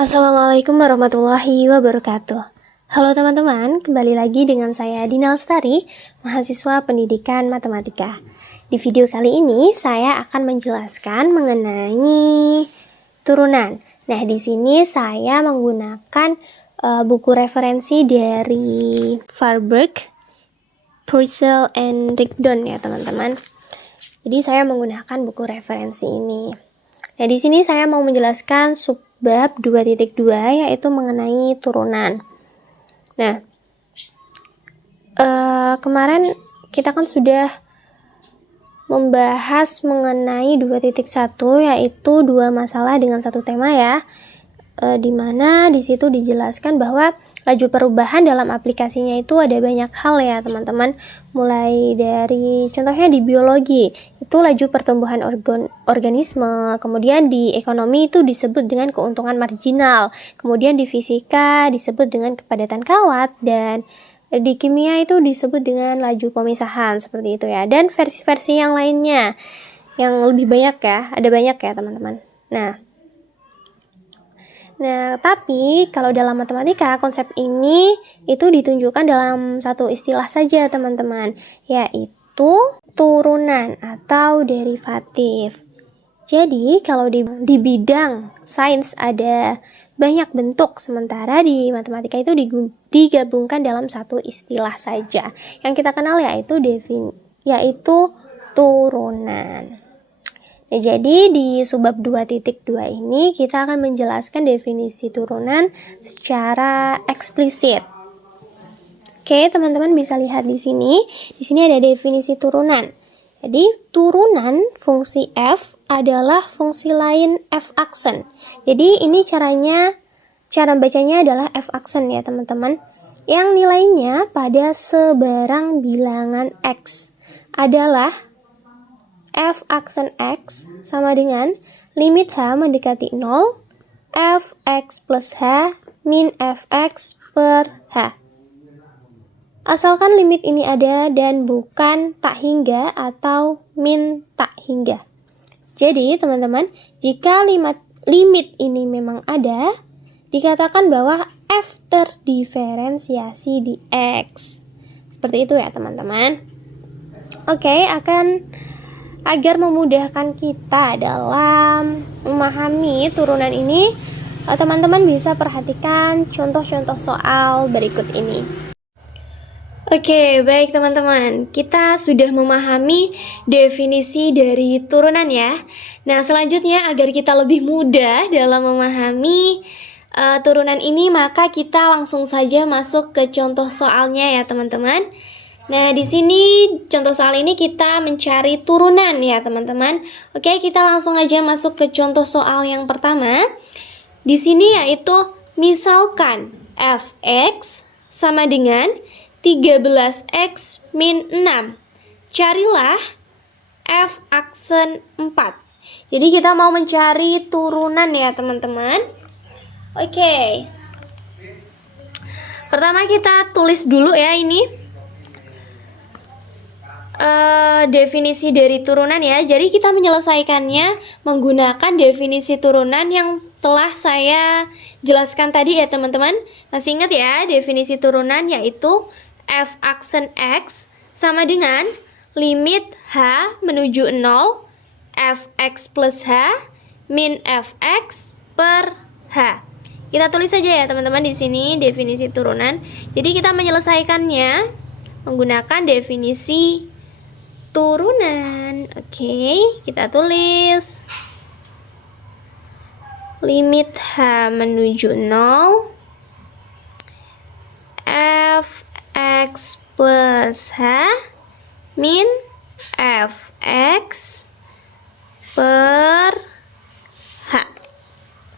Assalamualaikum warahmatullahi wabarakatuh. Halo teman-teman, kembali lagi dengan saya Dina Lestari, mahasiswa pendidikan matematika. Di video kali ini saya akan menjelaskan mengenai turunan. Nah, di sini saya menggunakan buku referensi dari Farberg, Purcell and Rigdon ya teman-teman. Jadi saya menggunakan buku referensi ini. Nah, di sini saya mau menjelaskan subbab 2.2 yaitu mengenai turunan. Nah, kemarin kita kan sudah membahas mengenai 2.1 yaitu dua masalah dengan satu tema ya. Dimana di situ dijelaskan bahwa laju perubahan dalam aplikasinya itu ada banyak hal ya teman-teman. Mulai dari contohnya di biologi itu laju pertumbuhan organisme, kemudian di ekonomi itu disebut dengan keuntungan marginal, kemudian di fisika disebut dengan kepadatan kawat, dan di kimia itu disebut dengan laju pemisahan, seperti itu ya. Dan versi-versi yang lainnya yang lebih banyak ya, ada banyak ya teman-teman. Nah, tapi kalau dalam matematika, konsep ini itu ditunjukkan dalam satu istilah saja, teman-teman, yaitu turunan atau derivatif. Jadi, kalau di bidang sains ada banyak bentuk, sementara di matematika itu digabungkan dalam satu istilah saja. Yang kita kenal yaitu turunan. Nah, jadi di subbab 2.2 ini kita akan menjelaskan definisi turunan secara eksplisit. Oke, teman-teman bisa lihat di sini. Di sini ada definisi turunan. Jadi, turunan fungsi f adalah fungsi lain f aksen. Jadi, ini cara bacanya adalah f aksen ya, teman-teman. Yang nilainya pada sebarang bilangan x adalah f aksen x sama dengan limit h mendekati 0, fx plus h min fx per h. Asalkan limit ini ada dan bukan tak hingga atau min tak hingga. Jadi teman-teman, jika limit ini memang ada, dikatakan bahwa f terdiferensiasi di x. Seperti itu ya teman-teman. Oke, agar memudahkan kita dalam memahami turunan ini, teman-teman bisa perhatikan contoh-contoh soal berikut ini. Oke, baik teman-teman, kita sudah memahami definisi dari turunan ya. Nah, selanjutnya agar kita lebih mudah dalam memahami turunan ini, maka kita langsung saja masuk ke contoh soalnya ya teman-teman. Nah, di sini contoh soal ini kita mencari turunan ya, teman-teman. Oke, kita langsung aja masuk ke contoh soal yang pertama. Di sini yaitu misalkan fx sama dengan 13x min 6. Carilah f aksen 4. Jadi kita mau mencari turunan ya, teman-teman. Oke. Pertama kita tulis dulu ya ini. Definisi dari turunan ya. Jadi kita menyelesaikannya menggunakan definisi turunan yang telah saya jelaskan tadi ya teman-teman. Masih ingat ya definisi turunan yaitu f aksen x sama dengan limit h menuju 0 fx plus h min fx per h. Kita tulis saja ya teman-teman di sini definisi turunan. Jadi kita menyelesaikannya menggunakan definisi turunan. Oke, kita tulis limit h menuju 0 fx plus h min fx per h.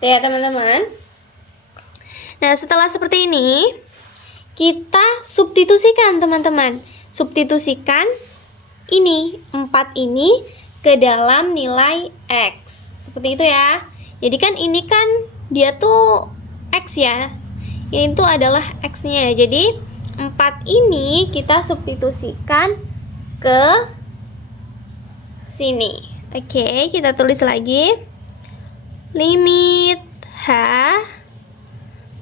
Ya teman-teman. Nah, setelah seperti ini kita substitusikan teman-teman. Substitusikan ini 4 ini ke dalam nilai x. Seperti itu ya. Jadi kan ini kan dia tuh x ya. Ini tuh adalah x-nya. Jadi 4 ini kita substitusikan ke sini. Oke, kita tulis lagi. Limit h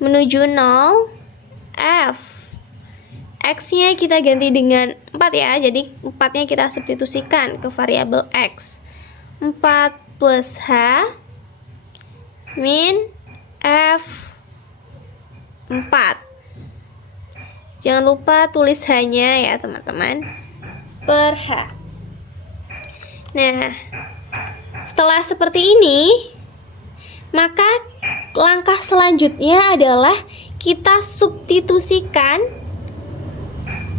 menuju 0, F. X-nya kita ganti dengan 4 ya, jadi 4-nya kita substitusikan ke variabel X. 4 plus H min F 4. Jangan lupa tulis H-nya ya teman-teman, per H. Nah, setelah seperti ini, maka langkah selanjutnya adalah kita substitusikan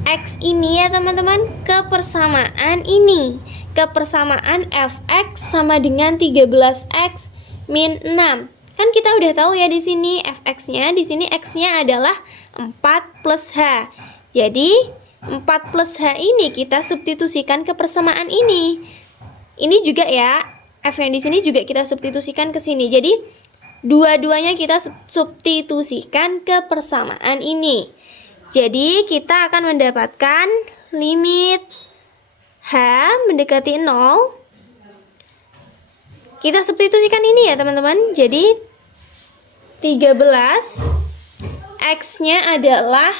X ini ya teman-teman ke persamaan ini, ke persamaan Fx sama dengan 13x min 6. Kan kita udah tahu ya di sini Fx-nya, di sini X-nya adalah 4 plus H. Jadi 4 plus H ini kita substitusikan ke persamaan ini. Ini juga ya, F yang di sini juga kita substitusikan ke sini. Jadi dua-duanya kita substitusikan ke persamaan ini. Jadi kita akan mendapatkan limit H mendekati 0. Kita substitusikan ini ya teman-teman. Jadi 13 X-nya adalah,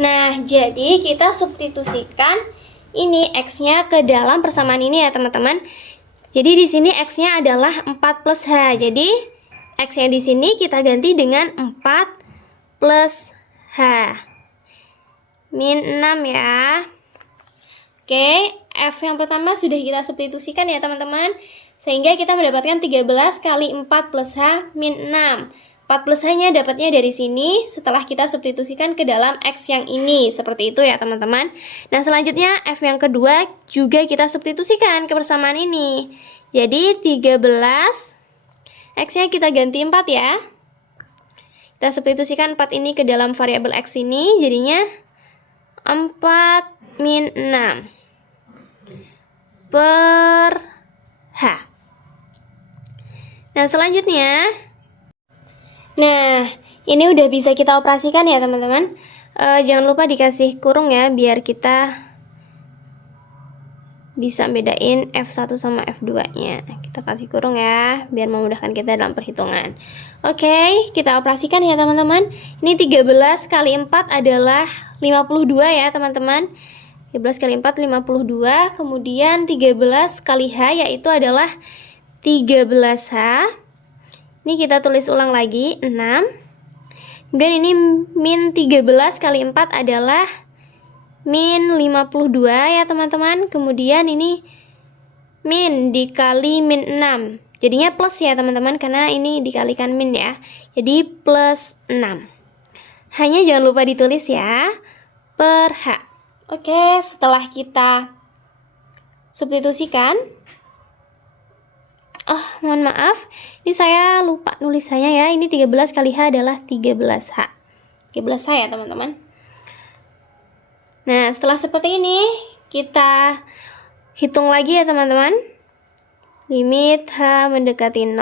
nah jadi kita substitusikan ini X-nya ke dalam persamaan ini ya teman-teman. Jadi di sini X-nya adalah 4 plus H. Jadi X yang di sini kita ganti dengan 4 plus H min 6 ya. Oke, F yang pertama sudah kita substitusikan ya teman-teman, sehingga kita mendapatkan 13 kali 4 plus H min 6. 4 plus H-nya dapatnya dari sini setelah kita substitusikan ke dalam X yang ini. Seperti itu ya teman-teman. Nah selanjutnya F yang kedua juga kita substitusikan ke persamaan ini. Jadi 13, X-nya kita ganti 4 ya. Kita substitusikan 4 ini ke dalam variabel X ini, jadinya 4 min 6 per H. Nah selanjutnya, nah ini udah bisa kita operasikan ya teman-teman. Jangan lupa dikasih kurung ya, biar kita bisa bedain F1 sama F2-nya. Kita kasih kurung ya, biar memudahkan kita dalam perhitungan. Oke, kita operasikan ya teman-teman. Ini 13 kali 4 adalah 52 ya teman-teman. 13 kali 4 52. Kemudian 13 kali H yaitu adalah 13H. Ini kita tulis ulang lagi, 6. Kemudian ini min 13 kali 4 adalah min 52 ya teman-teman. Kemudian ini min dikali min 6. Jadinya plus ya teman-teman, karena ini dikalikan min ya. Jadi plus 6. Hanya jangan lupa ditulis ya, per H. Oke, setelah kita substitusikan, mohon maaf, ini saya lupa nulisannya ya. Ini 13 kali H adalah 13H. 13H ya teman-teman. Nah, setelah seperti ini, kita hitung lagi ya teman-teman. Limit H mendekati 0.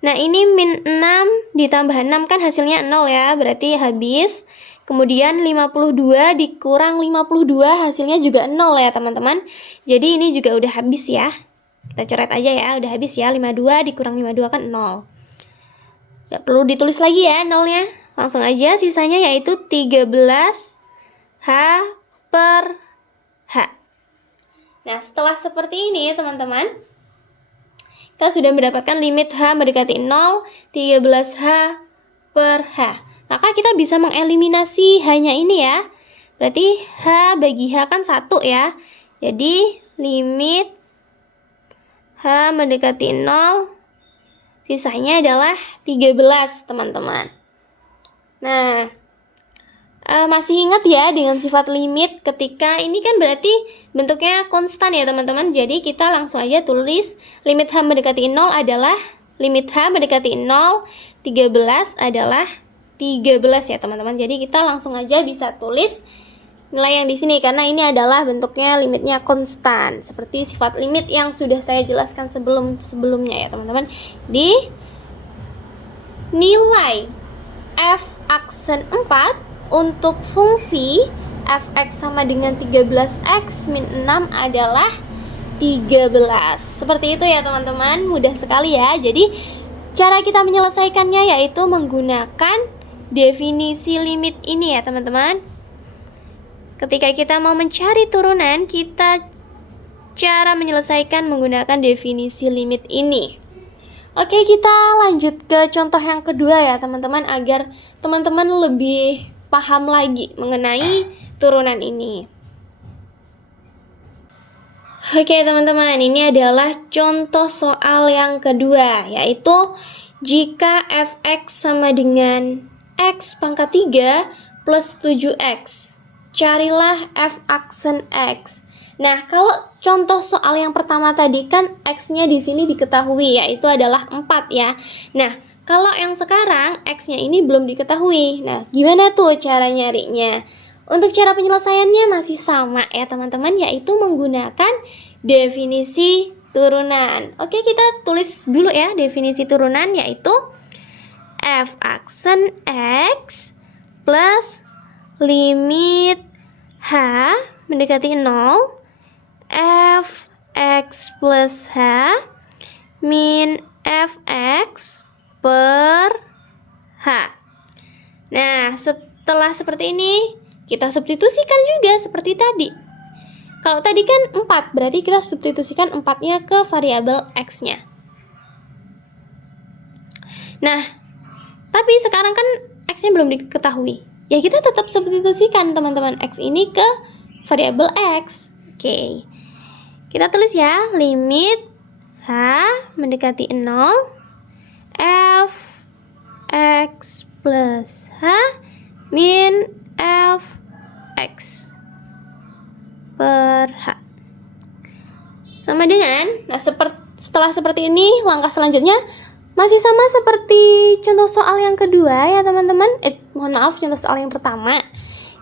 Nah, ini min 6 ditambah 6 kan hasilnya 0 ya, berarti habis. Kemudian 52 dikurang 52 hasilnya juga 0 ya teman-teman. Jadi ini juga udah habis ya. Kita coret aja ya, udah habis ya. 52 dikurang 52 kan 0. Gak perlu ditulis lagi ya 0-nya. Langsung aja sisanya yaitu 13 H per H. Nah, setelah seperti ini teman-teman, kita sudah mendapatkan limit H mendekati 0, 13H per H. Maka kita bisa mengeliminasi H-nya ini ya. Berarti H bagi H kan 1 ya. Jadi limit H mendekati 0, sisanya adalah 13 teman-teman. Nah, masih ingat ya dengan sifat limit ketika ini kan berarti bentuknya konstan ya teman-teman. Jadi kita langsung aja tulis limit H mendekati 0 adalah limit H mendekati 0, 13 adalah 13 ya teman-teman. Jadi kita langsung aja bisa tulis nilai yang di sini karena ini adalah bentuknya limitnya konstan seperti sifat limit yang sudah saya jelaskan sebelumnya ya teman-teman. Di nilai f aksen 4 untuk fungsi fx sama dengan 13x min 6 adalah 13. Seperti itu ya teman-teman, mudah sekali ya. Jadi Cara kita menyelesaikannya yaitu menggunakan definisi limit ini ya teman-teman. Ketika kita mau mencari turunan, kita cara menyelesaikan menggunakan definisi limit ini. Oke, kita lanjut ke contoh yang kedua ya teman-teman, agar teman-teman lebih paham lagi mengenai turunan ini. Oke teman-teman, ini adalah contoh soal yang kedua, yaitu jika fx sama dengan x pangkat 3 plus 7x, carilah f aksen x. Nah, kalau contoh soal yang pertama tadi kan x-nya di sini diketahui, yaitu adalah 4 ya. Nah, kalau yang sekarang x-nya ini belum diketahui. Nah, gimana tuh cara nyarinya? Untuk cara penyelesaiannya masih sama ya teman-teman, yaitu menggunakan definisi turunan. Oke, kita tulis dulu ya definisi turunan, yaitu f aksen x plus limit h mendekati 0 f x plus h min fx per h. Nah, setelah seperti ini kita substitusikan juga seperti tadi. Kalau tadi kan 4, berarti kita substitusikan 4-nya ke variabel x-nya. Nah, tapi sekarang kan x-nya belum diketahui. Ya kita tetap substitusikan teman-teman x ini ke variabel x. Oke. Kita tulis ya, limit h mendekati 0 f x plus h min f x per h sama dengan, nah setelah seperti ini langkah selanjutnya masih sama seperti contoh soal yang kedua ya teman-teman. Mohon maaf, contoh soal yang pertama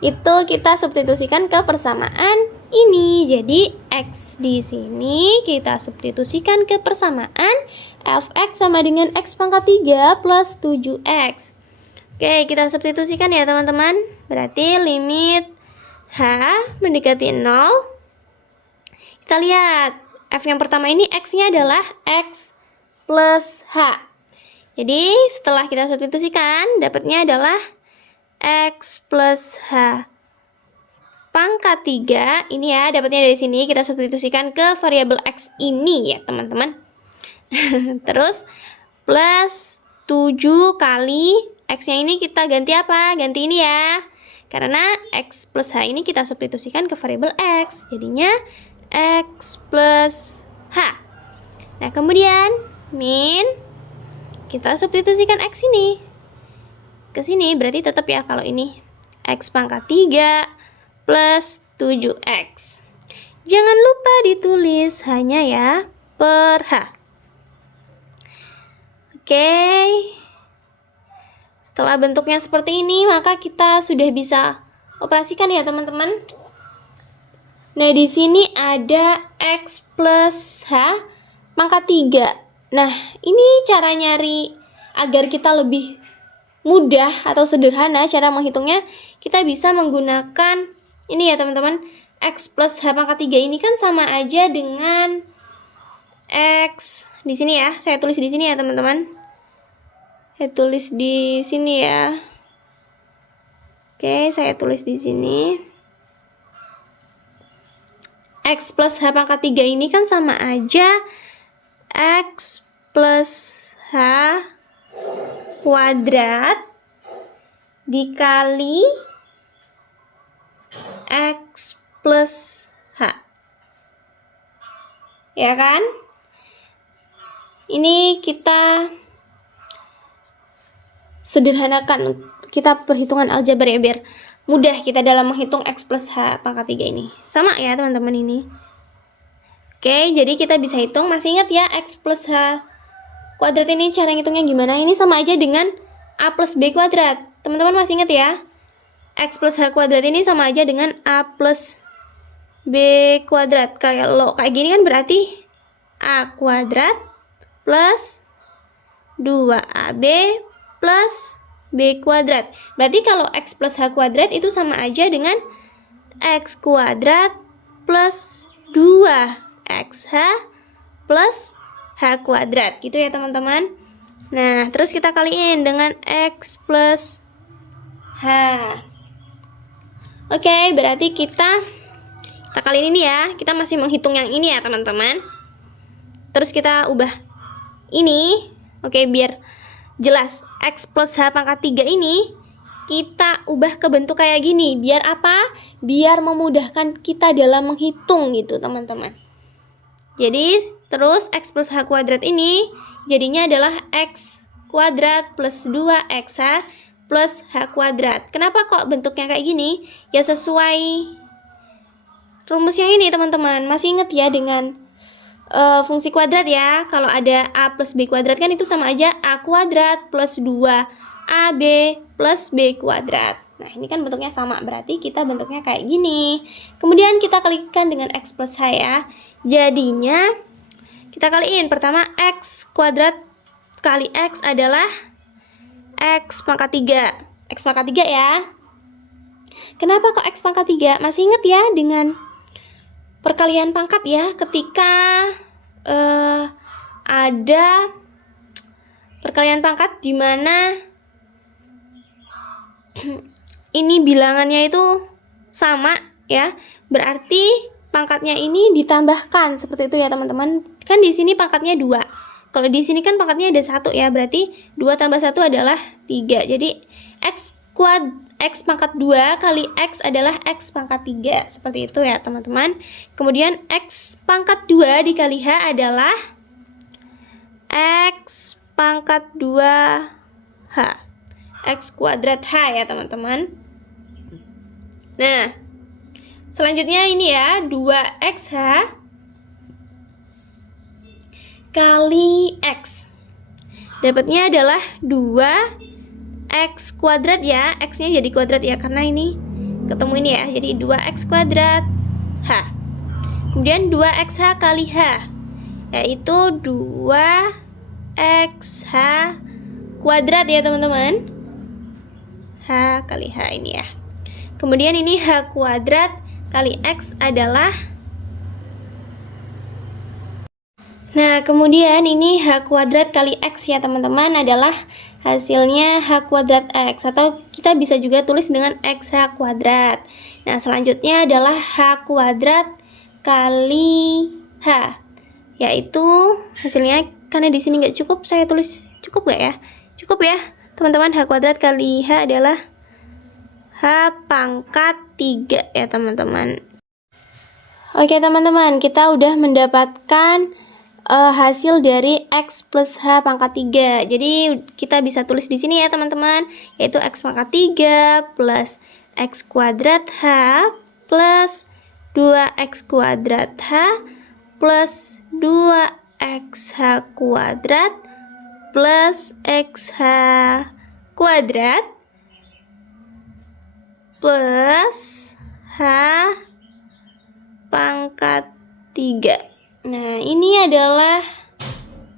itu kita substitusikan ke persamaan ini. Jadi x di sini kita substitusikan ke persamaan fx sama dengan x pangkat 3 plus 7x. Oke, kita substitusikan ya teman-teman. Berarti limit h mendekati 0. Kita lihat, f yang pertama ini x-nya adalah x plus h. Jadi, setelah kita substitusikan, dapatnya adalah x plus h pangkat 3. Ini ya, dapatnya dari sini. Kita substitusikan ke variabel x ini ya teman-teman. Terus, plus 7 kali x-nya ini kita ganti apa? Ganti ini ya. Karena x plus h ini kita substitusikan ke variabel x. Jadinya x plus h. Nah, kemudian min kita substitusikan x ini ke sini. Berarti tetap ya kalau ini x pangkat 3 plus 7x. Jangan lupa ditulis hanya ya per h. Oke. Setelah bentuknya seperti ini, maka kita sudah bisa operasikan ya teman-teman. Nah, di sini ada x plus h pangkat 3. Nah, ini cara nyari agar kita lebih mudah atau sederhana cara menghitungnya. Kita bisa menggunakan ini ya teman-teman. X plus h pangkat 3 ini kan sama aja dengan x di sini ya. Saya tulis di sini ya teman-teman. Saya tulis di sini ya. Oke, saya tulis di sini. X plus h pangkat 3 ini kan sama aja x plus h kuadrat dikali x plus h. Ya kan? Ini kita sederhanakan, kita perhitungan aljabar ya biar mudah kita dalam menghitung x plus h pangkat 3 ini. Sama ya teman-teman ini. Oke, jadi kita bisa hitung, masih ingat ya x plus h kuadrat ini cara ngitungnya gimana? Ini sama aja dengan a plus b kuadrat. Teman-teman masih ingat ya? X plus h kuadrat ini sama aja dengan a plus b kuadrat. Kayak gini kan berarti a kuadrat plus 2ab plus b kuadrat. Berarti kalau x plus h kuadrat itu sama aja dengan x kuadrat plus 2xh plus h kuadrat. Gitu ya teman-teman. Nah, terus kita kaliin dengan X plus H. Oke, berarti kita kaliin ini ya. Kita masih menghitung yang ini ya teman-teman. Terus kita ubah ini. Oke, biar jelas. X plus H pangkat 3 ini kita ubah ke bentuk kayak gini. Biar apa? Biar memudahkan kita dalam menghitung gitu teman-teman. Jadi terus X plus H kuadrat ini jadinya adalah X kuadrat plus 2XH plus H kuadrat. Kenapa kok bentuknya kayak gini? Ya sesuai rumusnya ini teman-teman. Masih ingat ya dengan fungsi kuadrat ya. Kalau ada A plus B kuadrat kan itu sama aja A kuadrat plus 2AB plus B kuadrat. Nah ini kan bentuknya sama, berarti kita bentuknya kayak gini. Kemudian kita kalikan dengan X plus H ya. Jadinya kita kaliin. Pertama X kuadrat kali X adalah X pangkat 3. X pangkat 3 ya. Kenapa kok X pangkat 3? Masih ingat ya dengan perkalian pangkat ya, ketika ada perkalian pangkat di mana ini bilangannya itu sama ya, berarti pangkatnya ini ditambahkan seperti itu ya teman-teman. Kan di sini pangkatnya 2. Kalau di sini kan pangkatnya ada 1 ya, berarti 2 tambah 1 adalah 3. Jadi X pangkat 2 kali X adalah X pangkat 3. Seperti itu ya teman-teman. Kemudian X pangkat 2 dikali H adalah X pangkat 2H. X kuadrat H ya teman-teman. Nah, selanjutnya ini ya 2XH kali X. Dapatnya adalah 2X kuadrat ya, X-nya jadi kuadrat ya, karena ini ketemu ini ya, jadi 2X kuadrat H. Kemudian 2XH kali H, yaitu 2XH kuadrat ya teman-teman. H kali H ini ya. Kemudian ini H kuadrat kali X adalah, nah kemudian ini H kuadrat kali X ya teman-teman adalah hasilnya H kuadrat X, atau kita bisa juga tulis dengan XH kuadrat. Nah selanjutnya adalah H kuadrat kali H, yaitu hasilnya, karena di sini nggak cukup, saya tulis cukup nggak ya? Cukup ya teman-teman. H kuadrat kali H adalah H pangkat 3 ya teman-teman. Oke teman-teman, kita udah mendapatkan hasil dari X plus H pangkat 3. Jadi kita bisa tulis di sini ya teman-teman, yaitu X pangkat 3 plus X kuadrat H plus 2X kuadrat H plus 2XH kuadrat plus XH kuadrat plus H pangkat 3. Nah, ini adalah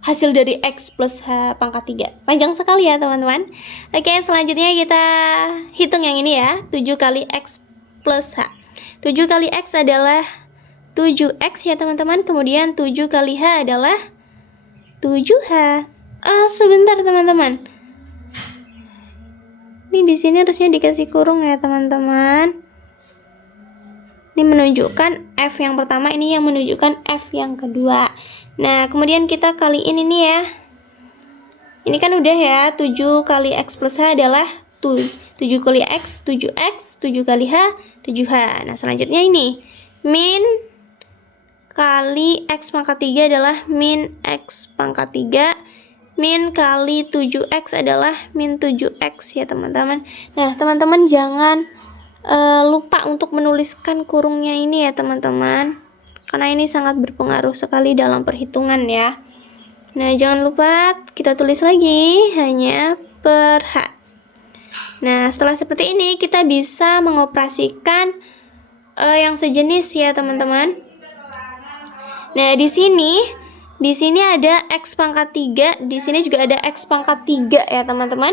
hasil dari X plus H pangkat 3. Panjang sekali ya, teman-teman. Oke, selanjutnya kita hitung yang ini ya. 7 kali X plus H. 7 kali X adalah 7X ya, teman-teman. Kemudian 7 kali H adalah 7H. Sebentar, teman-teman. Ini di sini harusnya dikasih kurung ya, teman-teman. Ini menunjukkan F yang pertama, ini yang menunjukkan F yang kedua. Nah, kemudian kita kaliin ini ya. Ini kan udah ya, 7 kali X plus H adalah 7 kali X, 7X, 7 kali H, 7H. Nah, selanjutnya ini, min kali X pangkat 3 adalah min X pangkat 3. Min kali 7X adalah min 7X ya, teman-teman. Nah, teman-teman jangan lupa untuk menuliskan kurungnya ini ya teman-teman, karena ini sangat berpengaruh sekali dalam perhitungan ya. Nah jangan lupa kita tulis lagi hanya per H. Nah setelah seperti ini kita bisa mengoperasikan yang sejenis ya teman-teman. Nah di sini ada X pangkat 3, di sini juga ada X pangkat 3 ya teman-teman.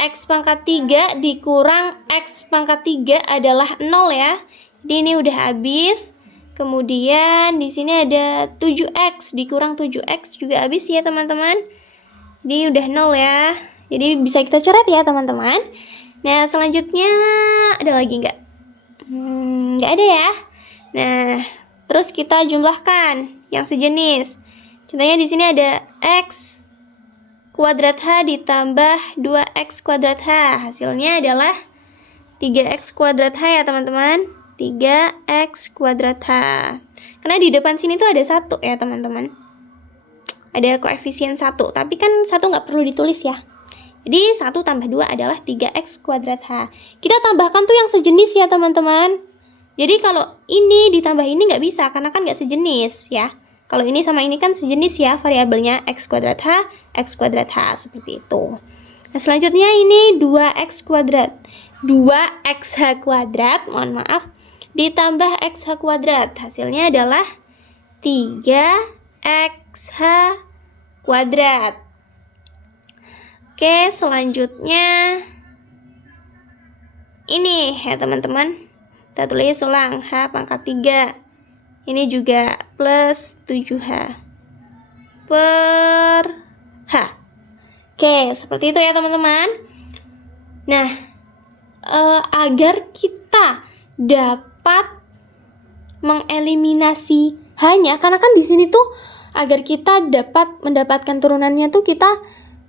X pangkat 3 dikurang X pangkat 3 adalah 0 ya. Jadi ini udah habis. Kemudian di sini ada 7X dikurang 7X juga habis ya teman-teman. Jadi udah 0 ya. Jadi bisa kita coret ya teman-teman. Nah selanjutnya ada lagi nggak? Nggak ada ya. Nah terus kita jumlahkan yang sejenis. Contohnya di sini ada x kuadrat h ditambah 2x kuadrat h. Hasilnya adalah 3x kuadrat h ya teman-teman. 3x kuadrat h. Karena di depan sini tuh ada 1 ya teman-teman. Ada koefisien 1, tapi kan 1 nggak perlu ditulis ya. Jadi 1 tambah 2 adalah 3x kuadrat h. Kita tambahkan tuh yang sejenis ya teman-teman. Jadi kalau ini ditambah ini nggak bisa, karena kan nggak sejenis ya. Kalau ini sama ini kan sejenis ya, variabelnya x kuadrat h, seperti itu. Nah selanjutnya ini 2x kuadrat. 2xh kuadrat, mohon maaf, ditambah xh kuadrat. Hasilnya adalah 3xh kuadrat. Oke, selanjutnya ini ya teman-teman. Kita tulis ulang, h pangkat 3. Ini juga plus 7h per h. Oke, seperti itu ya teman-teman. Nah, agar kita dapat mengeliminasi hanya, karena kan di sini tuh agar kita dapat mendapatkan turunannya tuh kita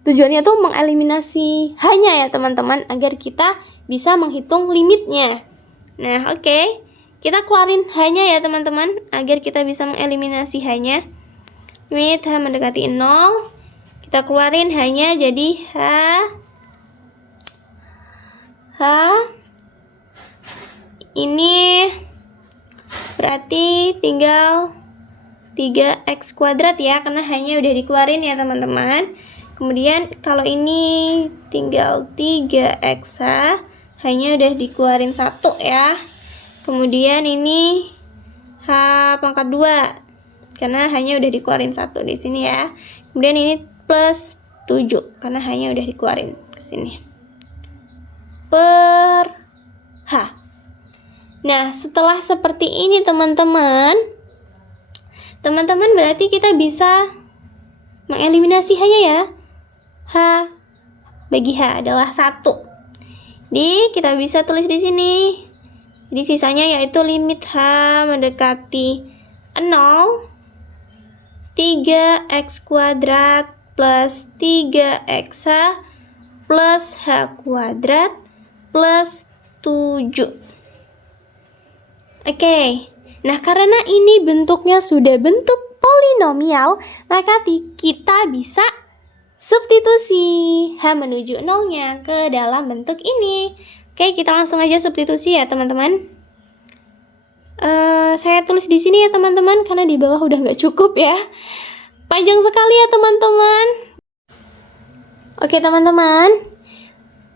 tujuannya tuh mengeliminasi hanya ya teman-teman, agar kita bisa menghitung limitnya. Nah oke, kita keluarin hanya ya teman-teman, agar kita bisa mengeliminasi hanya. Limit h mendekati 0, kita keluarin hanya jadi h ini berarti tinggal 3x kuadrat ya, karena hanya udah dikeluarin ya teman-teman. Kemudian kalau ini tinggal 3x hanya udah dikeluarin 1 ya. Kemudian ini h pangkat 2 karena hanya udah dikeluarin 1 di sini ya. Kemudian ini plus 7 karena hanya udah dikeluarin ke sini. Per h. Nah, setelah seperti ini teman-teman berarti kita bisa mengeliminasi hanya ya. H bagi H adalah 1. Jadi kita bisa tulis di sini. Jadi sisanya yaitu limit H mendekati 0, 3x kuadrat plus 3x plus H kuadrat plus 7. Oke, nah karena ini bentuknya sudah bentuk polinomial, maka kita bisa substitusi H menuju 0-nya ke dalam bentuk ini. Oke, kita langsung aja substitusi ya teman-teman. Saya tulis di sini ya teman-teman, karena di bawah udah nggak cukup ya. Panjang sekali ya teman-teman. Oke teman-teman,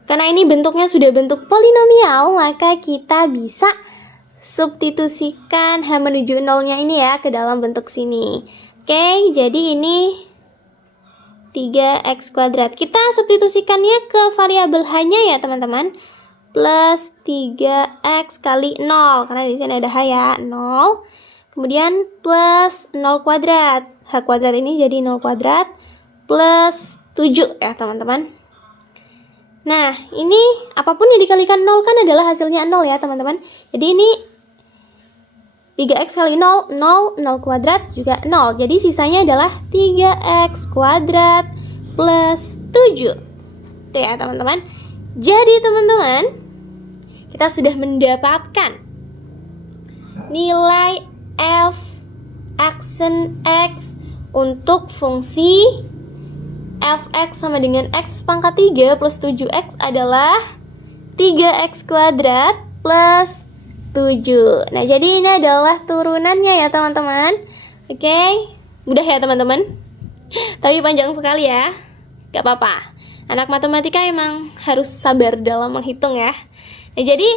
karena ini bentuknya sudah bentuk polinomial, maka kita bisa substitusikan H menuju 0-nya ini ya ke dalam bentuk sini. Oke, jadi ini 3x kuadrat. Kita substitusikannya ke variabel H-nya ya teman-teman. Plus 3x kali 0, karena di sini ada H ya, 0. Kemudian plus 0 kuadrat. H kuadrat ini jadi 0 kuadrat plus 7 ya teman-teman. Nah, ini apapun yang dikalikan 0 kan adalah hasilnya 0 ya teman-teman. Jadi ini 3x kali 0, 0, 0 kuadrat juga 0. Jadi sisanya adalah 3x kuadrat plus 7. Itu ya teman-teman. Jadi teman-teman, kita sudah mendapatkan nilai f aksen x untuk fungsi fx sama dengan x pangkat 3 plus 7x adalah 3x kuadrat plus 7. Nah, jadi ini adalah turunannya ya teman-teman. Oke, mudah ya teman-teman. Tapi panjang sekali ya. Gak apa-apa. Anak matematika emang harus sabar dalam menghitung ya. Nah, jadi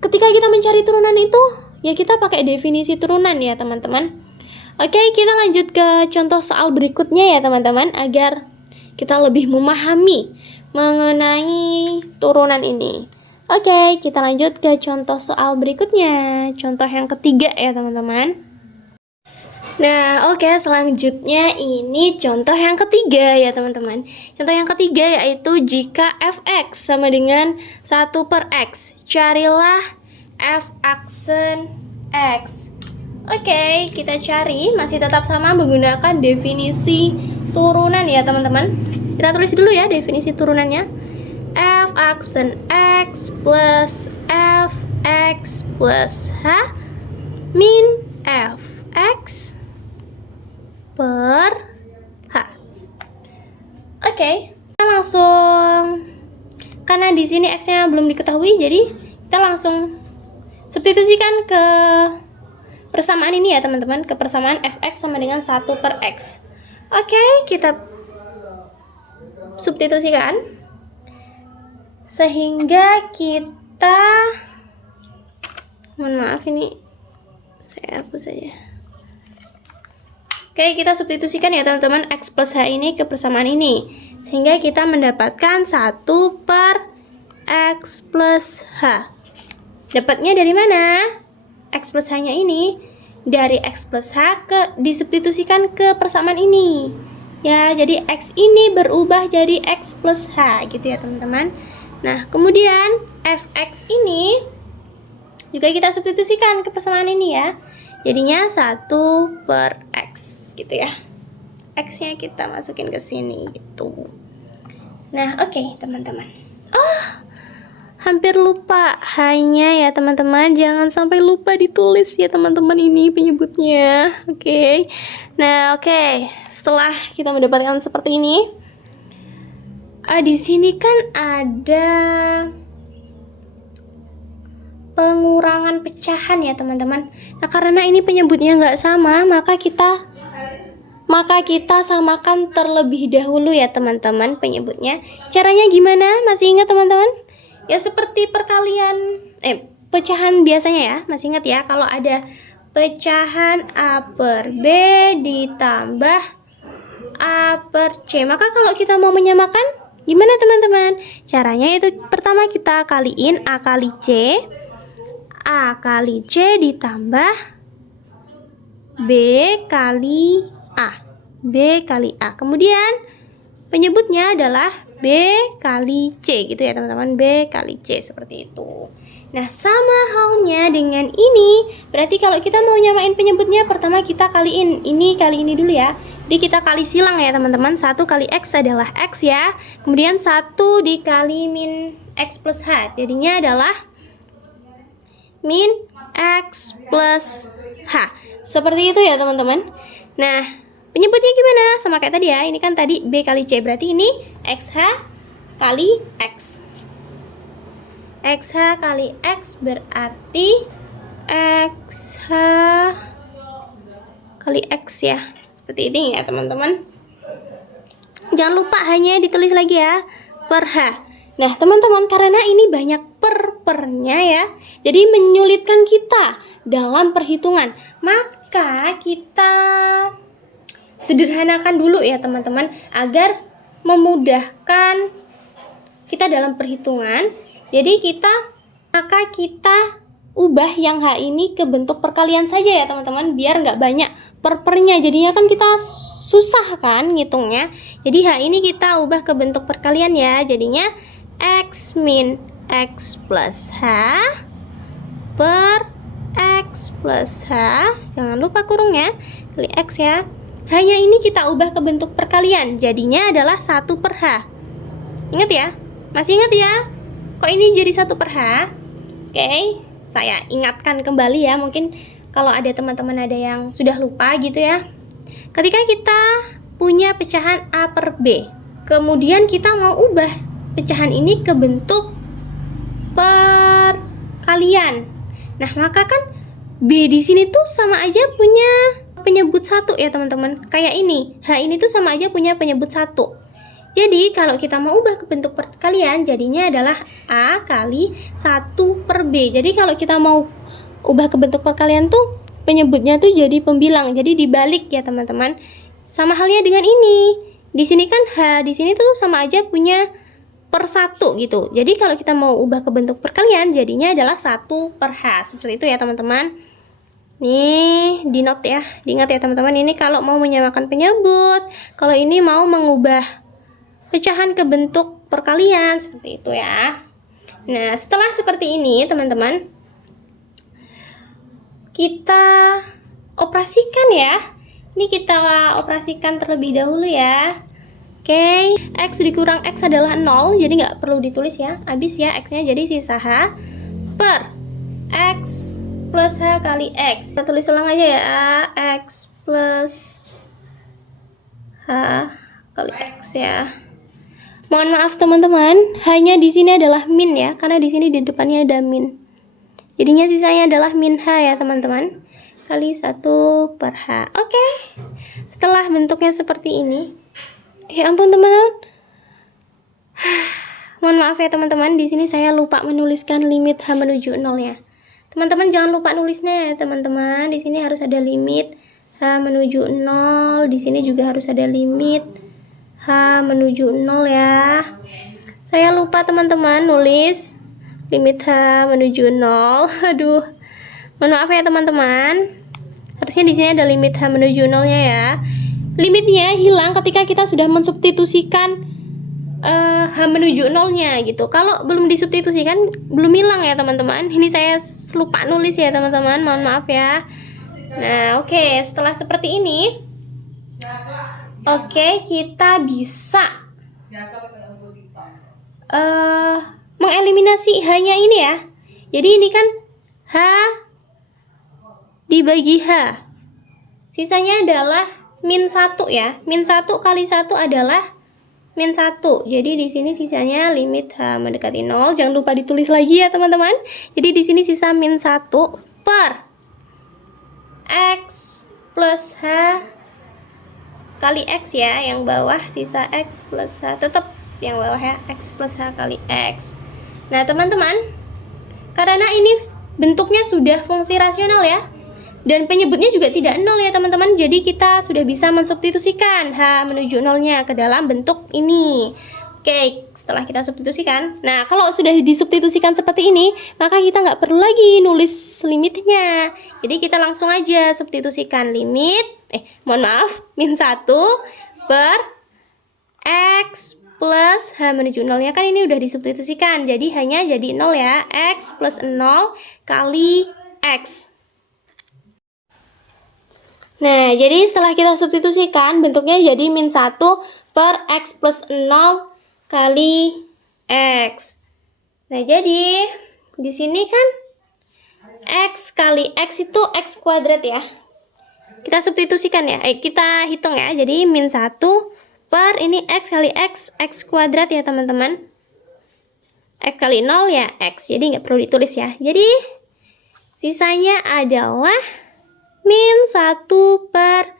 ketika kita mencari turunan itu, ya kita pakai definisi turunan ya teman-teman. Oke, kita lanjut ke contoh soal berikutnya ya teman-teman, agar kita lebih memahami mengenai turunan ini. Oke, kita lanjut ke contoh soal berikutnya. Contoh yang ketiga ya teman-teman. Nah, oke, selanjutnya ini contoh yang ketiga ya teman-teman. Contoh yang ketiga yaitu jika fx sama dengan 1/x, carilah f aksen x. Oke, kita cari, masih tetap sama menggunakan definisi turunan ya teman-teman. Kita tulis dulu ya definisi turunannya. F aksen x plus fx plus h min fx per h. Oke, kita langsung, karena di sini x-nya belum diketahui, jadi kita langsung substitusikan ke persamaan ini ya teman-teman, ke persamaan fx sama dengan 1/x. Oke, kita substitusikan sehingga kita, mohon maaf ini saya hapus saja. Oke, kita substitusikan ya teman-teman x plus h ini ke persamaan ini, sehingga kita mendapatkan 1/x plus h. Dapatnya dari mana? X plus h-nya ini dari x plus h disubstitusikan ke persamaan ini. Ya, jadi x ini berubah jadi x plus h gitu ya teman-teman. Nah, kemudian fx ini juga kita substitusikan ke persamaan ini ya. Jadinya 1/x gitu ya. X-nya kita masukin ke sini gitu. Nah, oke, teman-teman. Oh, hampir lupa hanya ya teman-teman, jangan sampai lupa ditulis ya teman-teman ini penyebutnya. Oke. Nah, oke. Setelah kita mendapatkan seperti ini, di sini kan ada pengurangan pecahan ya teman-teman. Nah, karena ini penyebutnya nggak sama, maka kita samakan terlebih dahulu ya teman-teman penyebutnya. Caranya gimana? Masih ingat teman-teman? Ya seperti pecahan biasanya ya. Masih ingat ya, kalau ada pecahan A per B ditambah A per C, maka kalau kita mau menyamakan gimana teman-teman? Caranya itu pertama kita kaliin A kali C. A kali C ditambah B kali A. B kali A. Kemudian penyebutnya adalah B kali C gitu ya teman-teman. B kali C seperti itu. Nah, sama halnya dengan ini. Berarti kalau kita mau nyamain penyebutnya, pertama kita kaliin ini kali ini dulu ya. Jadi kita kali silang ya teman-teman. 1 kali X adalah X ya. Kemudian 1 dikali min X plus H. Jadinya adalah min X plus H. Seperti itu ya teman-teman. Nah, penyebutnya gimana? Sama kayak tadi ya. Ini kan tadi B kali C. Berarti ini XH kali X. XH kali X berarti XH kali X ya. Seperti ini ya teman-teman. Jangan lupa hanya ditulis lagi ya. Per H. Nah teman-teman, karena ini banyak pernya ya, jadi menyulitkan kita dalam perhitungan. Maka kita sederhanakan dulu ya teman-teman, agar memudahkan kita dalam perhitungan. Jadi maka kita ubah yang H ini ke bentuk perkalian saja ya teman-teman, biar nggak banyak pernya. Jadinya kan kita susah kan ngitungnya. Jadi H ini kita ubah ke bentuk perkalian ya. Jadinya X min X plus H per X plus H, jangan lupa kurung ya, kali X ya. Hanya ini kita ubah ke bentuk perkalian, jadinya adalah 1 per H. Ingat ya? Masih ingat ya? Kok ini jadi 1 per H? Oke, saya ingatkan kembali ya. Mungkin kalau ada teman-teman ada yang sudah lupa gitu ya. Ketika kita punya pecahan A per B, kemudian kita mau ubah pecahan ini ke bentuk perkalian. Nah, maka kan B di sini tuh sama aja punya penyebut 1 ya teman-teman. Kayak ini, H ini tuh sama aja punya penyebut 1. Jadi kalau kita mau ubah ke bentuk perkalian, jadinya adalah A kali 1 per B. Jadi kalau kita mau ubah ke bentuk perkalian tuh penyebutnya tuh jadi pembilang. Jadi dibalik ya teman-teman. Sama halnya dengan ini. Di sini kan H di sini tuh sama aja punya per 1 gitu. Jadi kalau kita mau ubah ke bentuk perkalian, jadinya adalah 1 per H. Seperti itu ya teman-teman. Nih, di note ya, diingat ya teman-teman, ini kalau mau menyamakan penyebut, kalau ini mau mengubah pecahan ke bentuk perkalian, seperti itu ya. Nah, setelah seperti ini teman-teman, kita operasikan ya. Ini kita operasikan terlebih dahulu ya. Oke, X dikurang X adalah 0, jadi nggak perlu ditulis ya, habis ya X-nya, jadi sisa H per X plus H kali X. Kita tulis ulang aja ya, X plus H kali X ya. Mohon maaf teman-teman, hanya di sini adalah min ya, karena di sini di depannya ada min. Jadinya sisanya adalah min H ya teman-teman, kali 1 per H. Oke, setelah bentuknya seperti ini, ya ampun teman-teman, mohon maaf ya teman-teman, di sini saya lupa menuliskan limit H menuju 0 ya. Teman-teman jangan lupa nulisnya ya teman-teman. Di sini harus ada limit H menuju 0. Di sini juga harus ada limit H menuju 0 ya. Saya lupa teman-teman nulis limit H menuju 0. Aduh. Mohon maaf ya teman-teman. Harusnya di sini ada limit H menuju 0-nya ya. Limitnya hilang ketika kita sudah mensubstitusikan H menuju 0-nya gitu. Kalau belum disubstitusikan belum hilang ya teman-teman. Ini saya lupa nulis ya teman-teman, mohon maaf ya. Nah, oke, setelah seperti ini, oke, kita bisa mengeliminasi H-nya ini ya. Jadi ini kan H dibagi H, sisanya adalah min 1 ya. Min 1 kali 1 adalah min 1. Jadi di sini sisanya limit H mendekati 0. Jangan lupa ditulis lagi ya teman-teman. Jadi di sini sisa min 1 per X plus H kali X ya. Yang bawah sisa X plus H. Tetap yang bawah ya, X plus H kali X. Nah teman-teman, karena ini bentuknya sudah fungsi rasional ya, dan penyebutnya juga tidak 0 ya teman-teman. Jadi kita sudah bisa mensubstitusikan H menuju 0-nya ke dalam bentuk ini. Oke, setelah kita substitusikan, nah kalau sudah disubstitusikan seperti ini, maka kita nggak perlu lagi nulis limitnya. Jadi kita langsung aja substitusikan limit, mohon maaf, min 1 per X plus H menuju 0-nya, kan ini udah disubstitusikan. Jadi hanya jadi 0 ya, X plus 0 kali X. Nah, jadi setelah kita substitusikan, bentuknya jadi min 1 per X plus 0 kali X. Nah, jadi di sini kan X kali X itu X kuadrat ya. Kita substitusikan ya, kita hitung ya. Jadi min 1 per ini X kali X, X kuadrat ya teman-teman. X kali 0 ya X, jadi nggak perlu ditulis ya. Jadi sisanya adalah min 1 per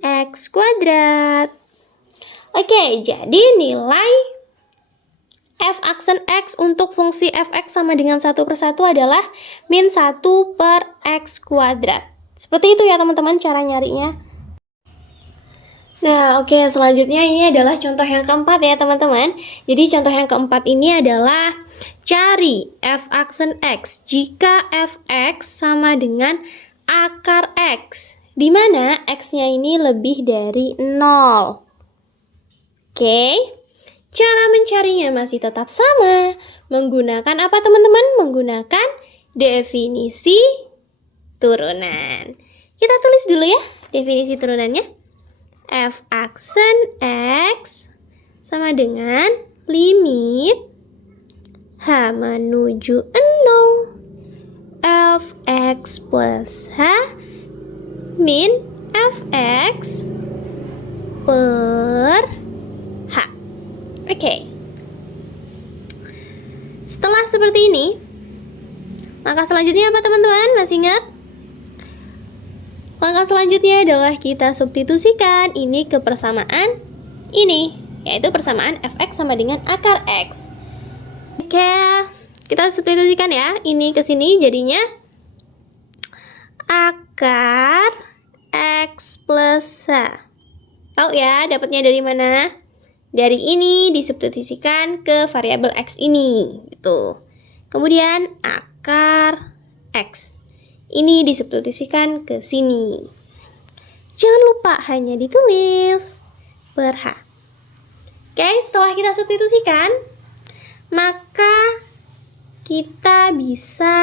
X kuadrat. Oke, jadi nilai f aksen X untuk fungsi fx sama dengan 1 per 1 adalah min 1 per X kuadrat. Seperti itu ya teman-teman cara nyarinya. Nah, oke, selanjutnya ini adalah contoh yang keempat ya teman-teman. Jadi contoh yang keempat ini adalah cari f aksen X jika fx sama dengan akar X, di mana X-nya ini lebih dari 0. Oke, cara mencarinya masih tetap sama. Menggunakan apa teman-teman? Menggunakan definisi turunan. Kita tulis dulu ya definisi turunannya. F aksen X sama dengan limit H menuju 0 fx plus H min fx per H. Oke. Setelah seperti ini, maka selanjutnya apa teman-teman? Masih ingat? Langkah selanjutnya adalah kita substitusikan ini ke persamaan ini, yaitu persamaan fx sama dengan akar X. Oke, kita substitusikan ya, ini ke sini jadinya akar X plus H. Tahu ya dapatnya dari mana? Dari ini disubstitusikan ke variabel X ini gitu. Kemudian akar X. ini disubstitusikan ke sini. Jangan lupa hanya ditulis per H. Oke, setelah kita substitusikan, maka kita bisa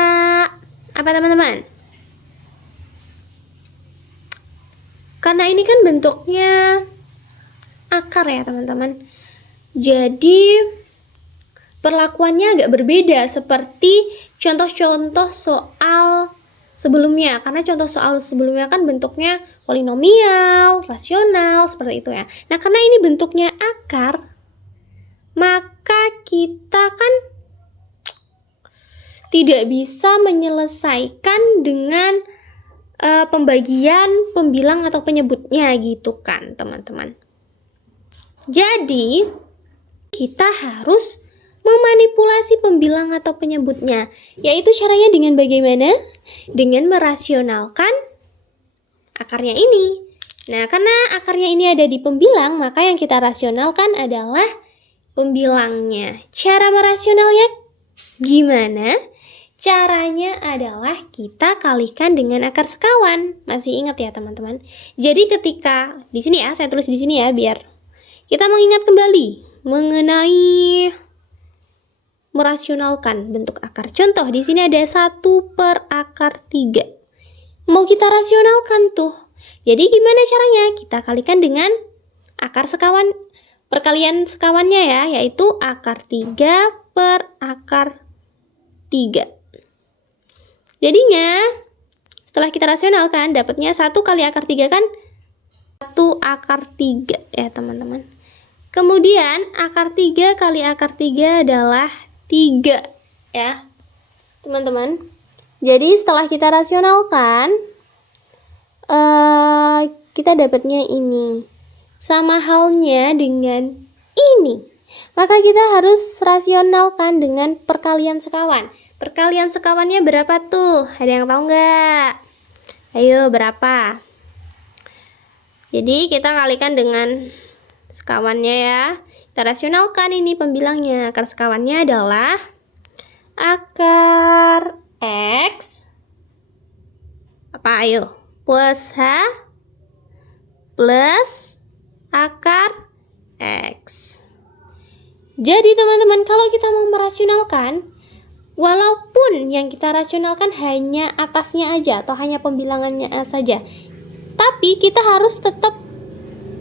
apa teman-teman? Karena ini kan bentuknya akar ya teman-teman. Jadi perlakuannya agak berbeda seperti contoh-contoh soal sebelumnya. Karena contoh soal sebelumnya kan bentuknya polinomial, rasional, seperti itu ya. Nah, karena ini bentuknya akar, maka kita kan tidak bisa menyelesaikan dengan pembagian pembilang atau penyebutnya gitu kan teman-teman. Jadi kita harus memanipulasi pembilang atau penyebutnya, yaitu caranya dengan bagaimana? Dengan merasionalkan akarnya ini. Nah, karena akarnya ini ada di pembilang, maka yang kita rasionalkan adalah pembilangnya. Cara merasionalnya gimana? Caranya adalah kita kalikan dengan akar sekawan. Masih ingat ya teman-teman? Jadi ketika di sini ya, saya tulis di sini ya biar kita mengingat kembali mengenai merasionalkan bentuk akar. Contoh di sini ada 1 per akar 3. Mau kita rasionalkan tuh. Jadi gimana caranya? Kita kalikan dengan akar sekawan, perkalian sekawannya ya, yaitu akar 3 per akar 3. Jadinya setelah kita rasionalkan dapatnya 1 kali akar 3 kan 1 akar 3 ya teman-teman. Kemudian akar 3 kali akar 3 adalah 3 ya teman-teman. Jadi setelah kita rasionalkan kita dapatnya ini. Sama halnya dengan ini. Maka kita harus rasionalkan dengan perkalian sekawan. Perkalian sekawannya berapa tuh? Ada yang tahu nggak? Ayo, berapa? Jadi kita kalikan dengan sekawannya ya. Kita rasionalkan ini pembilangnya. Akar sekawannya adalah akar X apa ayo? Plus H plus akar X. Jadi teman-teman, kalau kita mau merasionalkan, walaupun yang kita rasionalkan hanya atasnya aja atau hanya pembilangannya saja, tapi kita harus tetap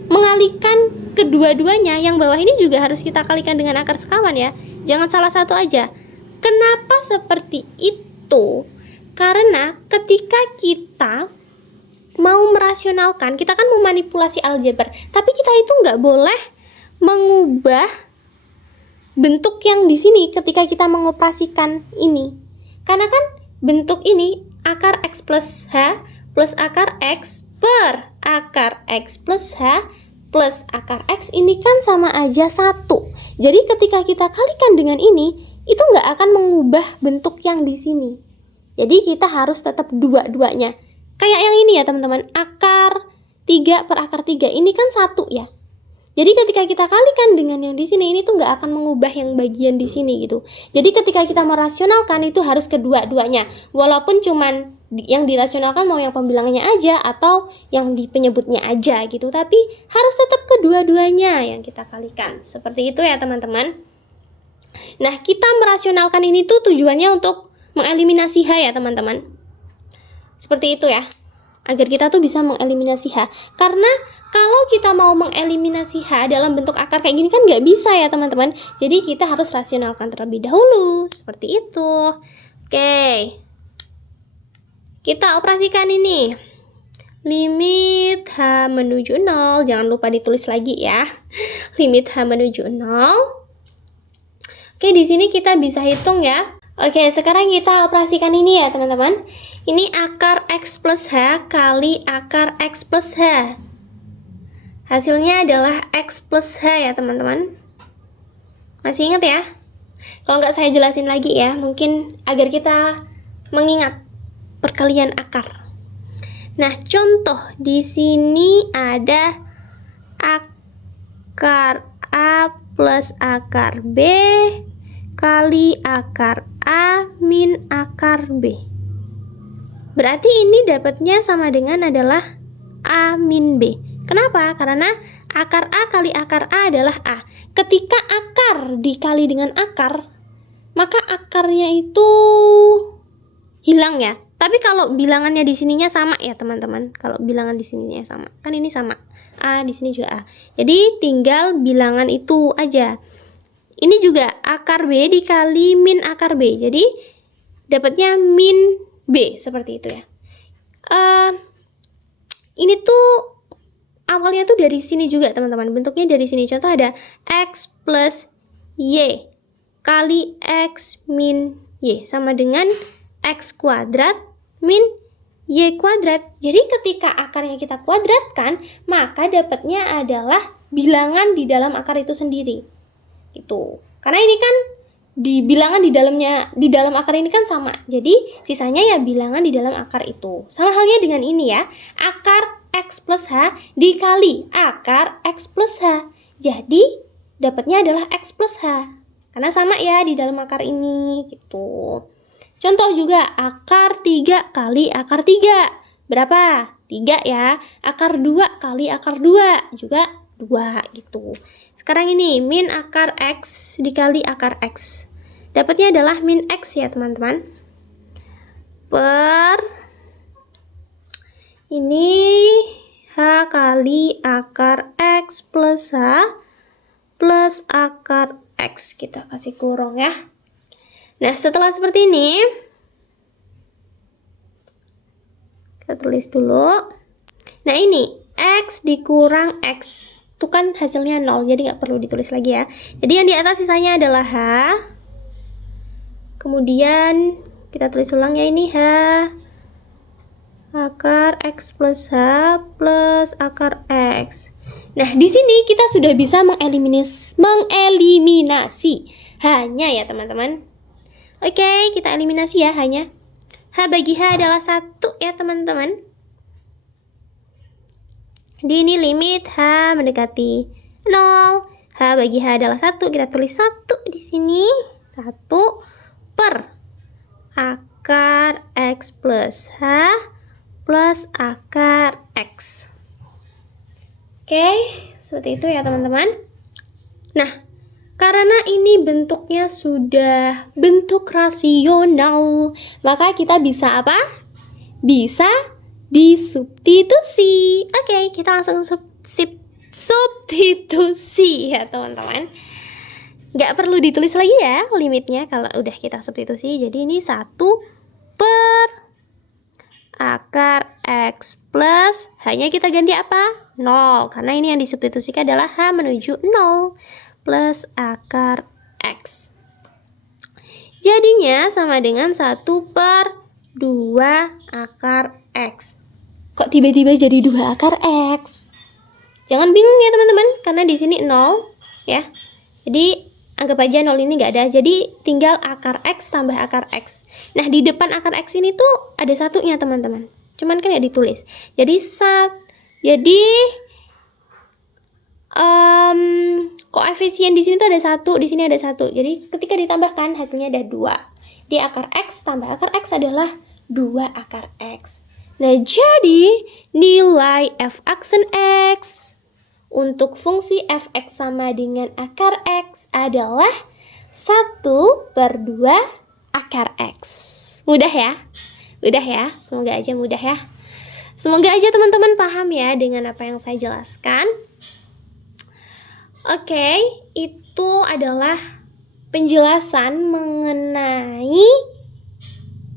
mengalihkan kedua-duanya. Yang bawah ini juga harus kita kalikan dengan akar sekawan ya. Jangan salah satu aja. Kenapa seperti itu? Karena ketika kita mau merasionalkan, kita kan memanipulasi aljabar, tapi kita itu nggak boleh mengubah bentuk yang di sini ketika kita mengoperasikan ini. Karena kan bentuk ini akar X plus H plus akar X per akar X plus H plus akar X ini kan sama aja 1. Jadi ketika kita kalikan dengan ini, itu nggak akan mengubah bentuk yang di sini. Jadi kita harus tetap dua-duanya. Kayak yang ini ya teman-teman, akar 3 per akar 3 ini kan 1 ya. Jadi ketika kita kalikan dengan yang di sini, ini tuh nggak akan mengubah yang bagian di sini gitu. Jadi ketika kita merasionalkan itu harus kedua-duanya. Walaupun cuman yang dirasionalkan mau yang pembilangannya aja atau yang di penyebutnya aja gitu. Tapi harus tetap kedua-duanya yang kita kalikan. Seperti itu ya teman-teman. Nah, kita merasionalkan ini tuh tujuannya untuk mengeliminasi H ya teman-teman. Seperti itu ya. Agar kita tuh bisa mengeliminasi H. Karena kalau kita mau mengeliminasi H dalam bentuk akar kayak gini kan nggak bisa ya teman-teman. Jadi kita harus rasionalkan terlebih dahulu. Seperti itu. Oke. Kita operasikan ini. Limit H menuju 0. Jangan lupa ditulis lagi ya. Limit H menuju 0. Oke, di sini kita bisa hitung ya. Oke, sekarang kita operasikan ini ya teman-teman. Ini akar X plus H kali akar X plus H. Hasilnya adalah X plus H ya teman-teman. Masih ingat ya? Kalau nggak saya jelasin lagi ya, mungkin agar kita mengingat perkalian akar. Nah, contoh di sini ada akar A plus akar B kali akar A min akar B. Berarti ini dapatnya sama dengan adalah A min B. Kenapa? Karena akar A kali akar A adalah A. Ketika akar dikali dengan akar, maka akarnya itu hilang ya. Tapi kalau bilangannya di sininya sama ya teman-teman. Kalau bilangan di sininya sama, kan ini sama. A di sini juga A. Jadi tinggal bilangan itu aja. Ini juga akar B dikali min akar B. Jadi dapatnya min B seperti itu ya. Ini tuh awalnya tuh dari sini juga teman-teman. Bentuknya dari sini. Contoh ada X plus Y kali X min Y sama dengan X kuadrat min Y kuadrat. Jadi ketika akarnya kita kuadratkan, maka dapatnya adalah bilangan di dalam akar itu sendiri. Itu. Karena ini kan di bilangan di dalam akar ini kan sama. Jadi sisanya ya bilangan di dalam akar itu. Sama halnya dengan ini ya. Akar X plus H dikali akar X plus H. Jadi dapatnya adalah X plus H. Karena sama ya di dalam akar ini gitu. Contoh juga akar 3 kali akar 3. Berapa? 3 ya. Akar 2 kali akar 2 juga 2 gitu. Sekarang ini min akar X dikali akar X. Dapatnya adalah min X ya teman-teman. Per ini H kali akar X plus H plus akar X. Kita kasih kurung ya. Nah setelah seperti ini, kita tulis dulu. Nah ini X dikurang X. Itu kan hasilnya 0, jadi nggak perlu ditulis lagi ya. Jadi yang di atas sisanya adalah H. Kemudian kita tulis ulang ya, ini H akar X plus H plus akar X. Nah di sini kita sudah bisa mengeliminasi hanya ya teman-teman. Oke, kita eliminasi ya hanya. H bagi H adalah 1 ya teman-teman. Di ini limit H mendekati 0. H bagi H adalah 1. Kita tulis 1 di sini. 1 per akar X plus H plus akar X. Oke, seperti itu ya teman-teman. Nah, karena ini bentuknya sudah bentuk rasional, maka kita bisa apa? Bisa disubstitusi. Oke, kita langsung substitusi ya teman-teman. Nggak perlu ditulis lagi ya limitnya kalau udah kita substitusi. Jadi ini 1 per akar X plus H-nya kita ganti apa? 0. Karena ini yang disubstitusikan adalah H menuju 0 plus akar X. Jadinya sama dengan 1 per 2 akar X. Kok tiba-tiba jadi 2 akar X? Jangan bingung ya teman-teman, karena di sini 0 ya. Jadi anggap aja 0 ini nggak ada. Jadi tinggal akar X tambah akar X. Nah di depan akar X ini tuh ada satunya teman-teman. Cuman kan ya ditulis. Jadi koefisien di sini tuh ada 1, di sini ada 1. Jadi ketika ditambahkan hasilnya ada 2. Di akar X tambah akar X adalah 2 akar X. Nah, jadi nilai f aksen X untuk fungsi fx sama dengan akar X adalah 1 per 2 akar X. Mudah ya? Mudah ya? Semoga aja mudah ya. Semoga aja teman-teman paham ya dengan apa yang saya jelaskan. Oke, itu adalah penjelasan mengenai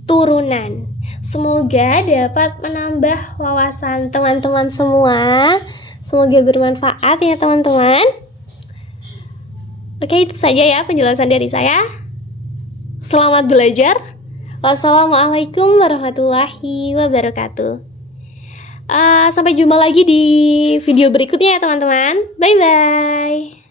turunan. Semoga dapat menambah wawasan teman-teman semua. Semoga bermanfaat ya teman-teman. Oke, itu saja ya penjelasan dari saya. Selamat belajar. Wassalamualaikum warahmatullahi wabarakatuh. Sampai jumpa lagi di video berikutnya ya teman-teman. Bye-bye.